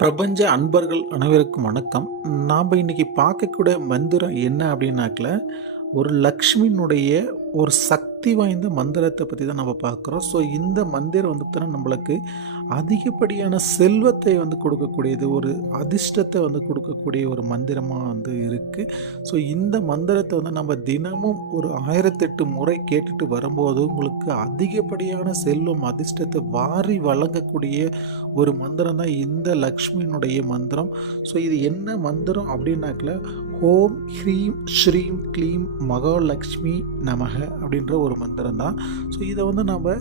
பிரபஞ்ச அன்பர்கள் அனைவருக்கும் வணக்கம். நாம் இன்னைக்கு பார்க்கக்கூடிய மந்திரம் என்ன அப்படின்னாக்கல, ஒரு லக்ஷ்மியினுடைய ஒரு சக்தி வாய்ந்த மந்திரத்தை பற்றி தான் நம்ம பார்க்குறோம். ஸோ இந்த மந்திரம் வந்து பார்த்தீங்கன்னா நம்மளுக்கு அதிகப்படியான செல்வத்தை வந்து கொடுக்கக்கூடியது, ஒரு அதிர்ஷ்டத்தை வந்து கொடுக்கக்கூடிய ஒரு மந்திரமாக வந்து இருக்குது. ஸோ இந்த மந்திரத்தை வந்து நம்ம தினமும் ஒரு 1008 முறை கேட்டுட்டு வரும்போது உங்களுக்கு அதிகப்படியான செல்வம் அதிர்ஷ்டத்தை வாரி வழங்கக்கூடிய ஒரு மந்திரம் தான் இந்த லக்ஷ்மியினுடைய மந்திரம். ஸோ இது என்ன மந்திரம் அப்படின்னாக்கல, ஓம் ஹ்ரீம் ஸ்ரீம் க்ளீம் மகாலட்சுமி நமக அப்படின்ற ஒரு மந்திரம் தான். ஸோ இதை வந்து நம்ம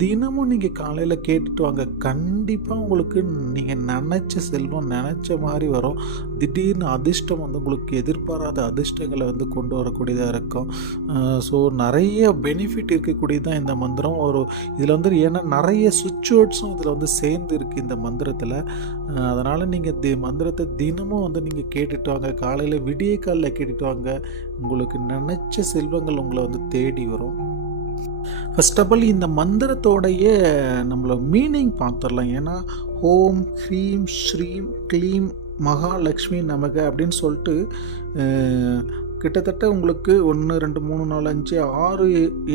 தினமும் நீங்கள் காலையில் கேட்டுட்டு வாங்க. கண்டிப்பாக உங்களுக்கு நீங்கள் நினச்ச செல்வம் நினச்ச மாதிரி வரும். திடீர்னு அதிர்ஷ்டம் வந்து உங்களுக்கு எதிர்பாராத அதிர்ஷ்டங்களை வந்து கொண்டு வரக்கூடியதாக இருக்கும். ஸோ நிறைய பெனிஃபிட் இருக்கக்கூடியது தான் இந்த மந்திரம். இதில் வந்து ஏன்னா நிறைய சுவிட்ச் இதில் வந்து சேர்ந்து இருக்குது இந்த மந்திரத்தில். அதனால் நீங்கள் மந்திரத்தை தினமும் வந்து நீங்கள் கேட்டுட்டு வாங்க. காலையில் விடிய காலில் கேட்டுட்டு வாங்க. உங்களுக்கு நினச்ச செல்வங்கள் உங்களை வந்து தேடி வரும். ஃபர்ஸ்ட் ஆஃப் ஆல் இந்த மந்திரத்தோடைய நம்மள மீனிங் பார்த்துடலாம். ஏன்னா ஓம் ஹ்ரீம் ஸ்ரீம் க்ளீம் மகாலட்சுமி நமக அப்படின்னு சொல்லிட்டு கிட்டத்தட்ட உங்களுக்கு 1 2 3 4 5 6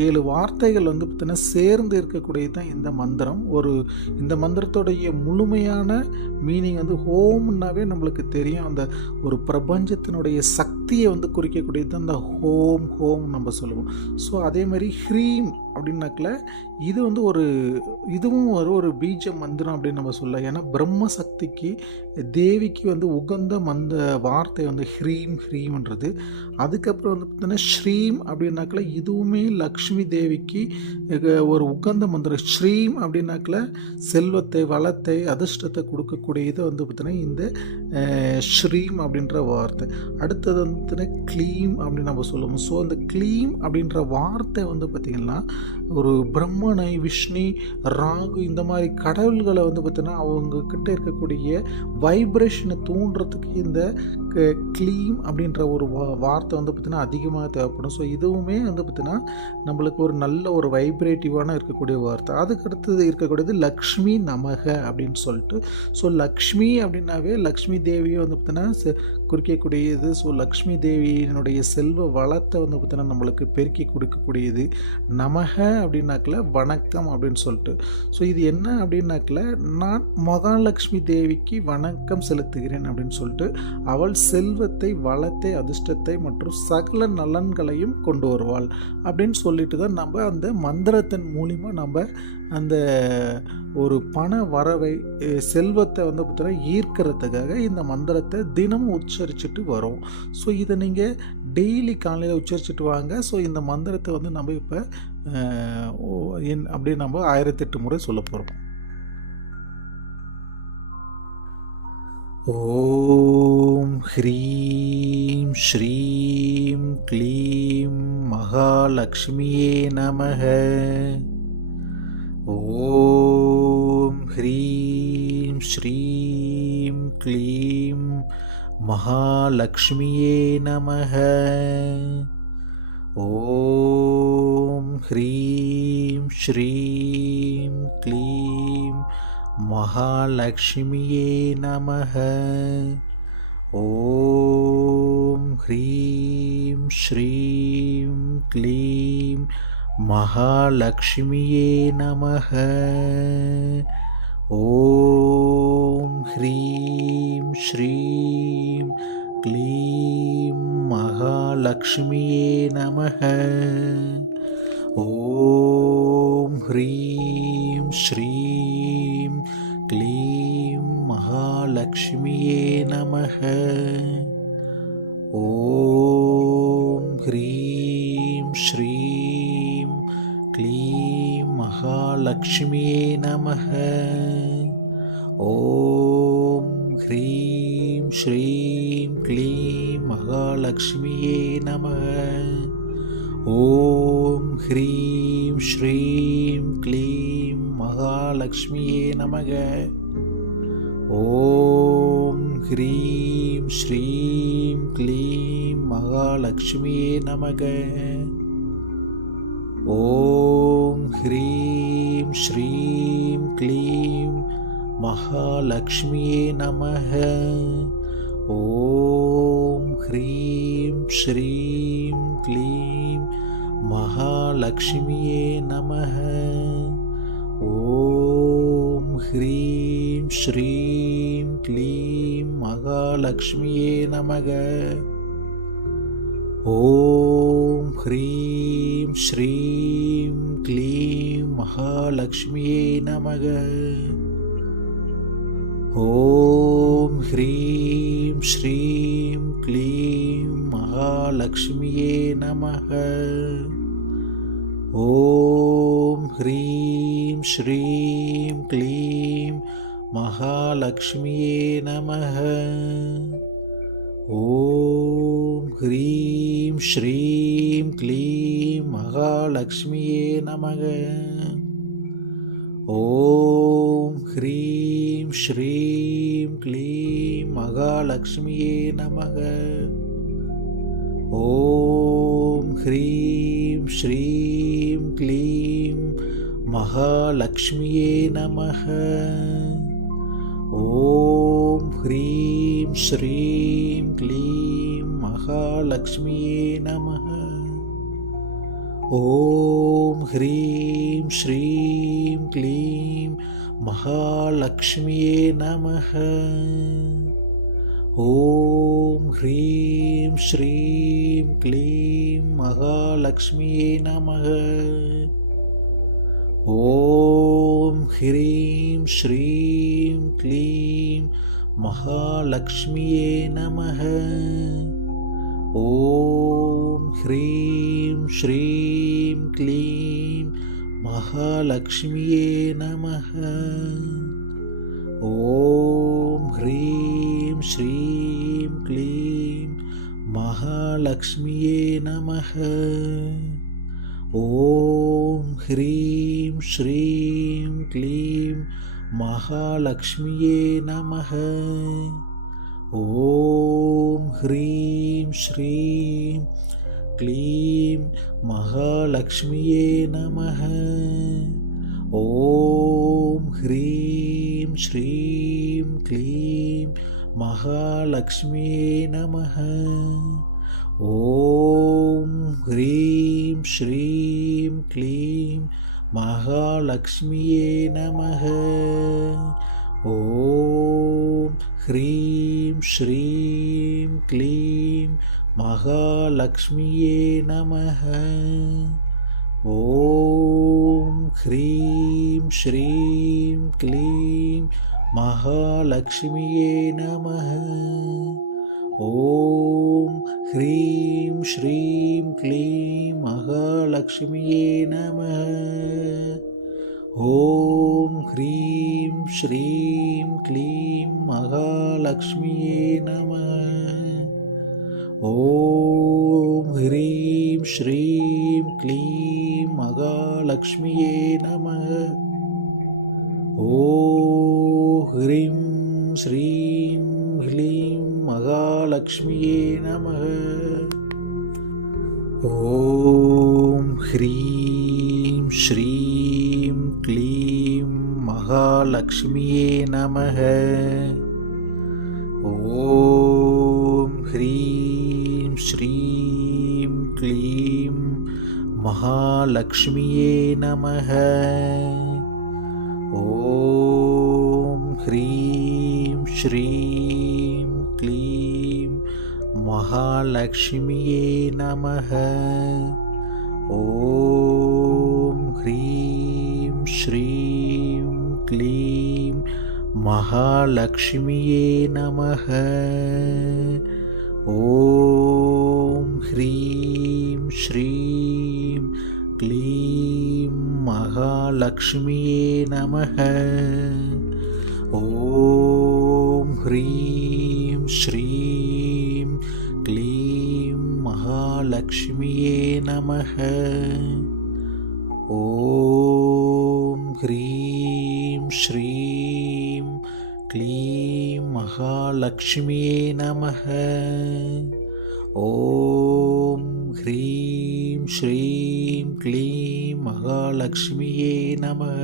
7 வார்த்தைகள் வந்து பார்த்தீங்கன்னா சேர்ந்து இருக்கக்கூடியது தான் இந்த மந்திரம். இந்த மந்திரத்தோடைய முழுமையான மீனிங் வந்து ஹோம்னாவே நம்மளுக்கு தெரியும். அந்த ஒரு பிரபஞ்சத்தினுடைய சக்தியை வந்து குறிக்கக்கூடியது தான் இந்த ஹோம் நம்ம சொல்லுவோம். ஸோ அதே மாதிரி ஹ்ரீம் அப்படின்னாக்கல இது வந்து இதுவும் ஒரு பீஜ மந்திரம் அப்படின்னு நம்ம சொல்லலாம். ஏன்னா பிரம்ம சக்திக்கு தேவிக்கு வந்து உகந்த வார்த்தை வந்து ஹ்ரீம்ன்றது. அதுக்கப்புறம் வந்து பார்த்தீங்கன்னா ஸ்ரீம் அப்படின்னாக்கல இதுவுமே லக்ஷ்மி தேவிக்கு ஒரு உகந்த மந்திரம். ஸ்ரீம் அப்படின்னாக்கல செல்வத்தை வளத்தை அதிர்ஷ்டத்தை கொடுக்கக்கூடியது வந்து பார்த்தீங்கன்னா இந்த ஸ்ரீம் அப்படின்ற வார்த்தை. அடுத்தது வந்து பார்த்தீங்கன்னா க்ளீம் அப்படின்னு நம்ம சொல்லுவோம். ஸோ அந்த க்ளீம் அப்படின்ற வார்த்தை வந்து பார்த்திங்கன்னா ஒரு பிரம்மனை விஷ்ணு ராகு இந்த மாதிரி கடவுள்களை வந்து பார்த்தீங்கன்னா அவங்கக்கிட்ட இருக்கக்கூடிய வைப்ரேஷனை தூண்டுறதுக்கு இந்த க்ளீம் அப்படின்ற ஒரு வார்த்தை வந்து பார்த்திங்கன்னா அதிகமாக தேவைப்படும். ஸோ இதுவுமே வந்து பார்த்திங்கன்னா நம்மளுக்கு ஒரு நல்ல ஒரு வைப்ரேட்டிவான இருக்கக்கூடிய வார்த்தை. அதுக்கடுத்தது இருக்கக்கூடியது லக்ஷ்மி நமக அப்படின்னு சொல்லிட்டு. ஸோ லக்ஷ்மி அப்படின்னாவே லக்ஷ்மி தேவியை வந்து பார்த்திங்கன்னா குறிக்கக்கூடியது. ஸோ லக்ஷ்மி தேவியினுடைய செல்வ வளத்தை வந்து பார்த்திங்கன்னா நம்மளுக்கு பெருக்கி கொடுக்கக்கூடியது. நமக அப்படின்னாக்கல வணக்கம் அப்படின்னு சொல்லிட்டு. ஸோ இது என்ன அப்படின்னாக்கல, நான் மகாலட்சுமி தேவிக்கு வணக்கம் செலுத்துகிறேன் அப்படின்னு சொல்லிட்டு அவள் செல்வத்தை வளத்தை அதிர்ஷ்டத்தை மற்றும் சகல நலன்களையும் கொண்டு வருவாள் அப்படின்னு சொல்லிட்டு தான் நம்ம அந்த மந்திரத்தின் மூலிமா நம்ம அந்த ஒரு பண வரவை செல்வத்தை வந்து பார்த்தீங்கன்னா ஈர்க்கிறதுக்காக இந்த மந்திரத்தை தினமும் உச்சரிச்சுட்டு வரோம். ஸோ இதை நீங்கள் டெய்லி காலையில் உச்சரிச்சுட்டு வாங்க. ஸோ இந்த மந்திரத்தை வந்து நம்ம இப்போ அப்படியே நம்ம 1008 முறை சொல்ல போகிறோம். ஓம் ஹ்ரீம் ஸ்ரீம் க்ளீம் மகாலட்சுமியே நமக. ஓம் ஹ்ரீம் ஸ்ரீம் க்ளீம் மகாலட்சுமியே நமக. ஓம் ஹ்ரீம் ஸ்ரீம் க்ளீம் மகாலட்சுமியே நமக. ஓம் ஹ்ரீம் ஸ்ரீம் க்ளீம் மகாலட்சுமியே நமக. ஓம் ஹ்ரீம் ஸ்ரீம் க்ளீம் மகாலட்சுமியே நமக. ஓம் ஹ்ரீம் ஸ்ரீம் க்ளீம் மகாலட்சுமியே நமக. ஓம் ஹ்ரீம் ஸ்ரீம் க்ளீம் மகாலட்சுமியே நமக. ஓம் ஹ்ரீம் ஸ்ரீம் க்ளீம் மகாலட்சுமியே நமக. ஓம் ஹ்ரீம் ஸ்ரீம் க்ளீம் மகாலட்சுமியே நமக. ஓம் ஹ்ரீம் ஸ்ரீம் க்ளீம் மகாலட்சுமியே நமக. ஓம் ஹ்ரீம் ஸ்ரீம் க்ளீம் மகாலட்சுமியே நமக. ஓம் ஹ்ரீம் ஸ்ரீம் க்ளீம் மகாலட்சுமியே நமக. ஓம் ஹ்ரீம் ஸ்ரீம் க்ளீம் மகாலட்சுமியே நமக. ஓம் ஹ்ரீம் ஸ்ரீம் க்ளீம் மகாலட்சுமியே நமக. ஓம் ஹ்ரீம் ஸ்ரீம் க்ளீம் மகாலட்சுமியே நமக. ஓம் ஹ்ரீம் ஸ்ரீம் க்ளீம் மகாலட்சுமியே நமக. ஓம் ஹ்ரீம் ஸ்ரீம் க்ளீம் மகாலட்சுமியே நமக. ஓம் ஹ்ரீம் ஸ்ரீம் க்ளீம் மகாலட்சுமியே நமக. ஓம் ஹ்ரீம் ஸ்ரீம் க்ளீம் மகாலட்சுமியே நமக. ஓம் ஹ்ரீம் ஸ்ரீம் க்ளீம் மகாலட்சுமியே நமக. ஓம் ஹ்ரீம் ஸ்ரீம் க்ளீம் மகாலட்சுமியே நமக. ஓம் ஹ்ரீம் ஸ்ரீம் க்ளீம் மகாலட்சுமியே நமக. ஓம் ஹ்ரீம் ஸ்ரீம் க்ளீம் மகாலட்சுமியே நமக. ஓம் ஹ்ரீம் ஸ்ரீம் க்ளீம் மகாலட்சுமியே நமக. ஓம் ஹ்ரீம் ஸ்ரீம் க்ளீம் மகாலட்சுமியே நமக. ஓம் ஹ்ரீம் ஸ்ரீம் க்ளீம் மகாலட்சுமியே நமக. ஓம் ஹ்ரீம் ஸ்ரீம் க்ளீம் மகாலட்சுமியே நமக. ஓம் ஹ்ரீம் ஸ்ரீம் க்ளீம் மகாலட்சுமியே நமக. ஓம் ஹ்ரீம் ஸ்ரீம் க்ளீம் மகாலட்சுமியே நமக. ஓம் ஹ்ரீம் ஸ்ரீம் க்ளீம் மகாலட்சுமியே நமக. ஓம் ஹ்ரீம் ஸ்ரீம் க்ளீம் மகாலட்சுமியே நமக. ஓம் ஹ்ரீம் ஸ்ரீம் க்ளீம் மகாலட்சுமியே நமக. ஓம் ஹ்ரீம் ஸ்ரீம் க்ளீம் மகாலட்சுமியே நமக. ஓம் ஹ்ரீம் ஸ்ரீம் க்ளீம் மகாலட்சுமியே நமக. ஓம் ஹ்ரீம் ஸ்ரீம் க்ளீம் மகாலட்சுமியே நமக. ஓம் ஹ்ரீம் ஸ்ரீம் க்ளீம் மகாலட்சுமியே நமக. ஓம் ஹ்ரீம் ஸ்ரீம் க்ளீம் மகாலட்சுமியே நமக. ஓம் ஹ்ரீம் ஸ்ரீம் க்ளீம் மகாலட்சுமியே நமக. ஓம் ஹ்ரீம் ஸ்ரீம் க்ளீம் மகாலட்சுமியே நமக. ஓம் ஹ்ரீம் ஸ்ரீம் க்ளீம் மகாலட்சுமியே நமக. ஓம் ஹ்ரீம் ஸ்ரீம் க்ளீம் மகாலட்சுமியே நமக. ஓம் ஹ்ரீம் ஸ்ரீம் க்ளீம் மகாலட்சுமியே நமக. ஓம் ஹ்ரீம் ஸ்ரீம் க்ளீம் மகாலட்சுமியே நமக.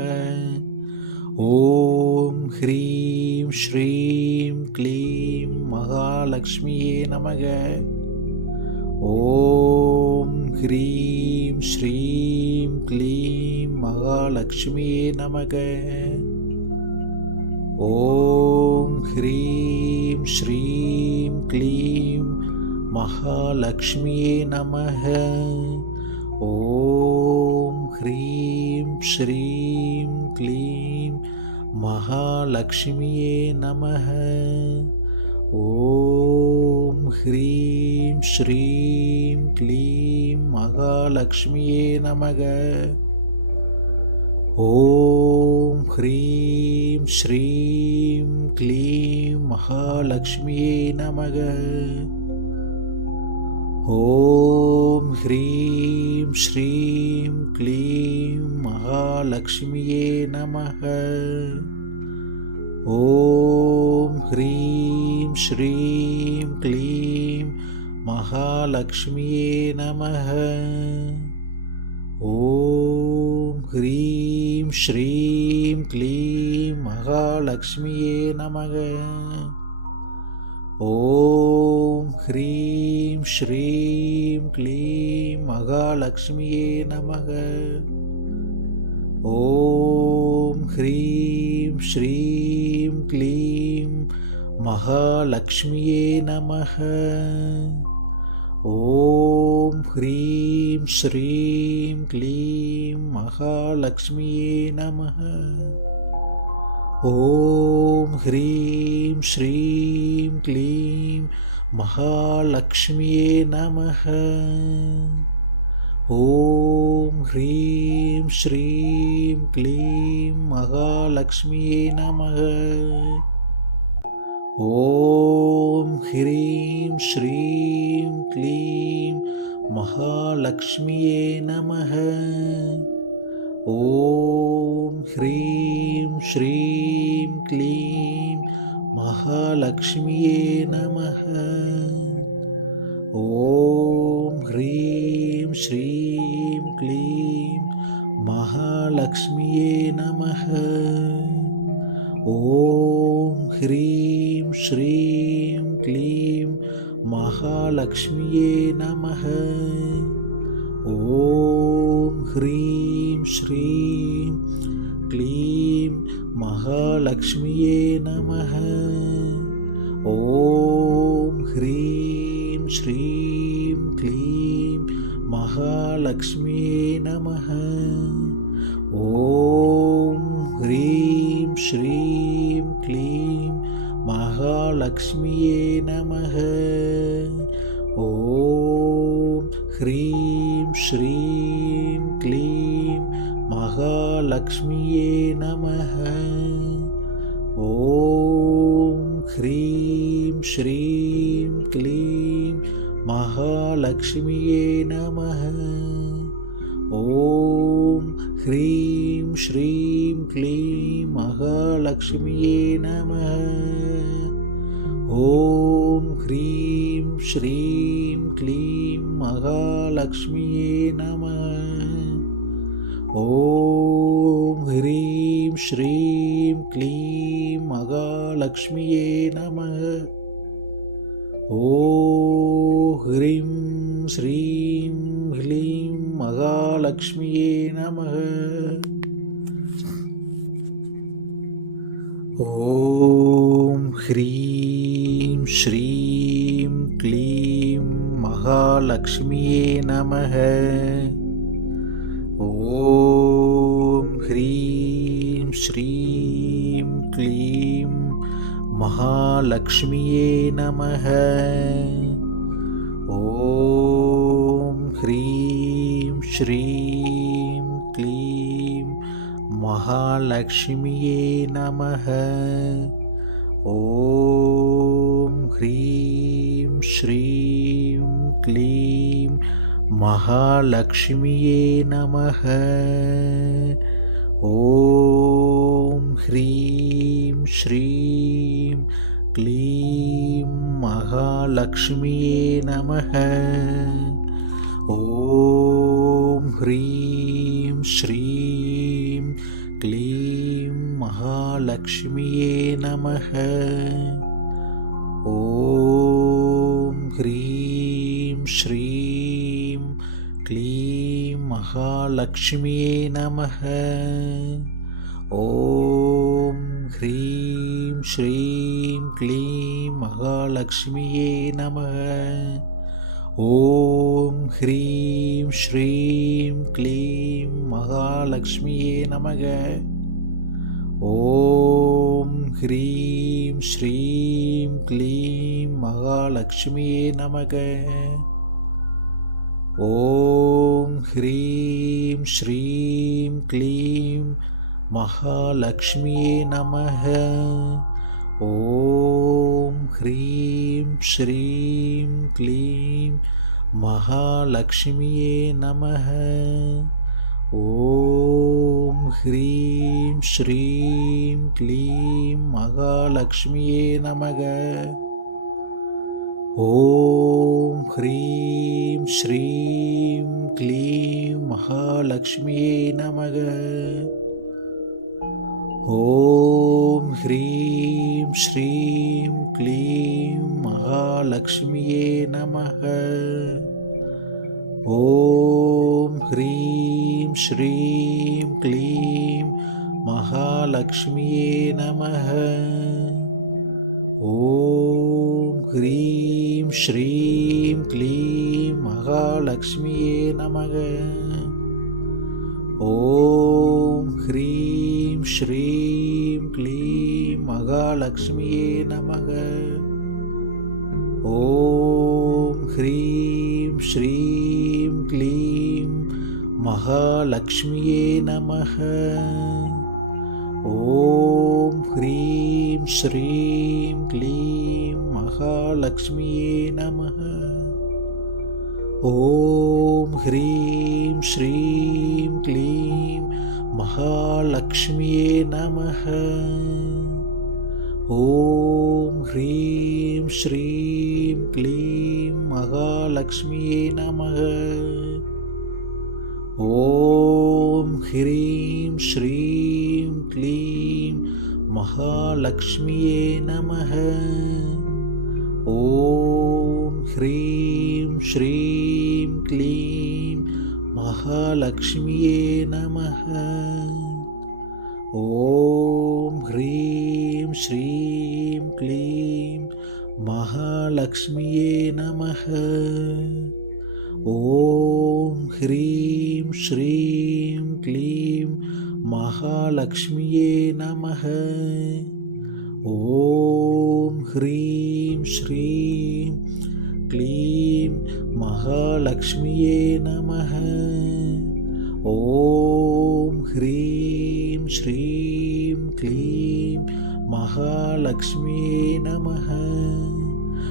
ஓம் ஹ்ரீம் ஸ்ரீம் க்ளீம் மகாலட்சுமியே நமக. ஓம் ஹ்ரீம் ஸ்ரீம் க்ளீம் மகாலட்சுமியே நமக. ஓம் ஹ்ரீம் ஸ்ரீம் க்ளீம் மகாலட்சுமியே நமக. ஓம் ஹ்ரீம் ஸ்ரீம் க்ளீம் மகாலட்சுமியே நமக. ஓம் ஹ்ரீம் ஸ்ரீம் க்ளீம் மகாலட்சுமியே நமக. ஓம் ஹ்ரீம் ஸ்ரீம் க்ளீம் மகாலட்சுமியே நமக. ஓம் ஹ்ரீம் ஸ்ரீம் க்ளீம் மகாலட்சுமியே நமக. ஓம் ஹ்ரீம் ஸ்ரீம் க்ளீம் மகாலட்சுமியே நமக. ஓம் ஹ்ரீம் ஸ்ரீம் க்ளீம் மகாலட்சுமியே நமக. ஓம் ஹ்ரீம் ஸ்ரீம் க்ளீம் மகாலட்சுமியே நமக. ஓம் ஹ்ரீம் ஸ்ரீம் க்ளீம் மகாலட்சுமியே நமக. ஓம் ஹ்ரீம் ஸ்ரீம் க்ளீம் மகாலட்சுமியே நமக. ஓம் ஹ்ரீம் ஸ்ரீம் க்ளீம் மகாலட்சுமியே நமக. ஓம் ஹ்ரீம் ஸ்ரீம் க்ளீம் மகாலட்சுமியே நமக. ஓம் ஹ்ரீம் ஸ்ரீம் க்ளீம் மகாலட்சுமியே நமக. ஓம் ஹ்ரீம் ஸ்ரீம் க்ளீம் மகாலட்சுமியே நமக. ஓம் ஹ்ரீம் ஸ்ரீம் க்ளீம் மகாலட்சுமியே நமக. ஓம் ஹ்ரீம் ஸ்ரீம் க்ளீம் மகாலட்சுமியே நமக. ஓம் ஹ்ரீம் ஸ்ரீம் க்ளீம் மகாலட்சுமியே நமக. ஓம் ஹ்ரீம் ஸ்ரீம் க்ளீம் மகாலட்சுமியே நமக. ஓம் ஹ்ரீம் ஸ்ரீம் க்ளீம் மகாலட்சுமியே நமக. ஓம் ஹ்ரீம் ஸ்ரீம் க்ளீம் மகாலட்சுமியே நமக. ஓம் ஹ்ரீம் ஸ்ரீம் க்ளீம் மகாலட்சுமியே நமக. ஓம் ஹ்ரீம் ஸ்ரீம் க்ளீம் மகாலட்சுமியே நமக. ஓம் ஹ்ரீம் ஸ்ரீம் க்ளீம் மகாலட்சுமியே நமக. ஓம் ஹ்ரீம் ஸ்ரீம் க்ளீம் மகாலட்சுமியே நமக. ஓம் ஹ்ரீம் ஸ்ரீம் க்ளீம் மகாலட்சுமியே நமக. ஓம் ஹ்ரீம் ஸ்ரீம் க்ளீம் மகாலட்சுமியே நமக. ஓம் ஹ்ரீம் ஸ்ரீம் க்ளீம் மகாலட்சுமியே நமக. ஓம் ஹ்ரீம் ஸ்ரீம் க்ளீம் மகாலட்சுமியே நமக. ஓம் ஹ்ரீம் ஸ்ரீம் க்ளீம் மகாலட்சுமியே நமக. ஓம் ஹ்ரீம் ஸ்ரீம் க்ளீம் மகாலட்சுமியே நமக. ஓம் ஹ்ரீம் ஸ்ரீம் க்ளீம் மகாலட்சுமியே மகாலட்சுமியே நமக. ஓம் ஹ்ரீம் ஸ்ரீம் க்ளீம் மகாலட்சுமியே நமக. ஓம் ஹ்ரீம் ஸ்ரீம் க்ளீம் மகாலட்சுமியே நமக. ஓம் ஹ்ரீம் ஸ்ரீம் க்ளீம் மகாலட்சுமியே நமக. ஓம் ஹ்ரீம் ஸ்ரீம் க்ளீம் மகாலட்சுமியே நமக. ஓம் ஹ்ரீம் ஸ்ரீம் க்ளீம் மகாலட்சுமியே நமக. ஓம் ஹ்ரீம் ஸ்ரீம் க்ளீம் மகாலட்சுமியே நமக. ஓம் ஹ்ரீம் ஸ்ரீம் க்ளீம் மகாலட்சுமியே நமக. ஓம் ஹ்ரீம் ஸ்ரீம் க்ளீம் மகாலட்சுமியே நமக. ஓம் ஹ்ரீம் ஸ்ரீம் க்ளீம் மகாலட்சுமியே நமக. ஓம் ஹ்ரீம் ஸ்ரீம் க்ளீம் மகாலட்சுமியே நமக. ஓம் ஹ்ரீம் ஸ்ரீம் க்ளீம் மகாலட்சுமியே நமக. ஓம் ஹ்ரீம் ஸ்ரீம் க்ளீம் மகாலட்சுமியே நமக. ஓம் ஹ்ரீம் ஸ்ரீம் க்ளீம் மகாலட்சுமியே நமக. ஓம் ஹ்ரீம் ஸ்ரீம் க்ளீம் மகாலட்சுமியே நமக. ஓம் ஹ்ரீம் ஸ்ரீம் க்ளீம் மகாலட்சுமியே நமக. ஓம் ஹ்ரீம் ஸ்ரீம் க்ளீம் மகாலட்சுமியே நமக. ஓம் ஹ்ரீம் ஸ்ரீம் க்ளீம் மகாலட்சுமியே நமக. ஓம் ஹ்ரீம் ஸ்ரீம் க்ளீம் மகாலட்சுமியே நமக. ஓம் ஹ்ரீம் ஸ்ரீம் க்ளீம் மகாலட்சுமியே நமக. ஓம் ஹ்ரீம் ஸ்ரீம் க்ளீம் மகாலட்சுமியே நமக. ஓம் ஹ்ரீம் ஸ்ரீம் க்ளீம் மகாலட்சுமியே நமக. ஓம் ஹ்ரீம் ஸ்ரீம் க்ளீம் மகாலட்சுமியே நமக.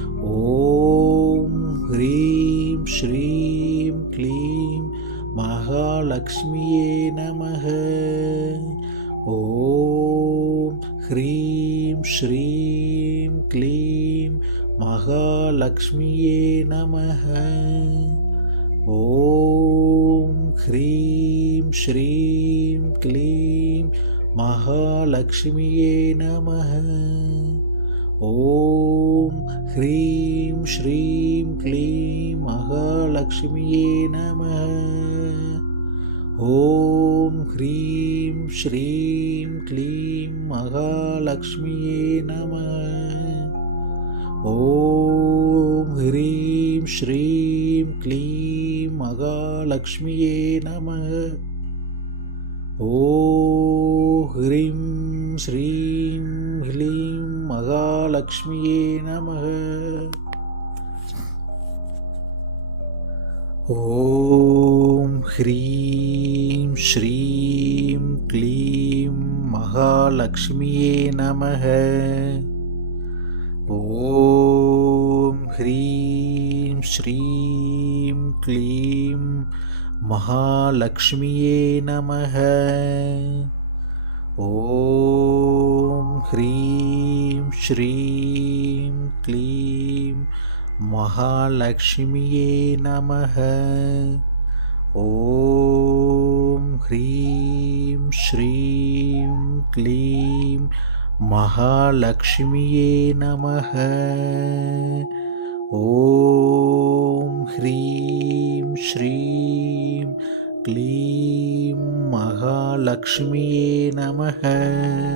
ஓம் ஹ்ரீம் ஸ்ரீம் க்ளீம் மகாலட்சுமியே நமக. ஓம் ஹ்ரீம் ஸ்ரீம் க்ளீம் மகாலட்சுமியே நமக. ஓம் ஹ்ரீம் ஸ்ரீம் க்ளீம் மகாலட்சுமியே நமக. ஓம் ஹ்ரீம் ஸ்ரீம் க்ளீம் மகாலட்சுமியே நமக. ஓம் ஹ்ரீம் ஸ்ரீம் க்ளீம் மகாலட்சுமியே நமக. ஓம் ஹ்ரீம் ஸ்ரீம் க்ளீம் மகாலட்சுமியே நமக. ஓம் ஹ்ரீம் ஸ்ரீம் க்ளீம் மகாலட்சுமியே நமக. ஓம் ஹ்ரீம் ஸ்ரீம் க்ளீம் மகாலட்சுமியே நமக. ஓம் ஹ்ரீம் ஸ்ரீம் க்ளீம் மகாலட்சுமியே நமக. ஓம் ஹ்ரீம் ஸ்ரீம் க்ளீம் மகாலட்சுமியே நமக. ஓம் ஓம் ஹ்ரீம் ஸ்ரீம் க்ளீம் மகாலக்ஷ்மியே நமः. ஓம் ஹ்ரீம் ஸ்ரீம் க்ளீம் மகாலக்ஷ்மியே நமः.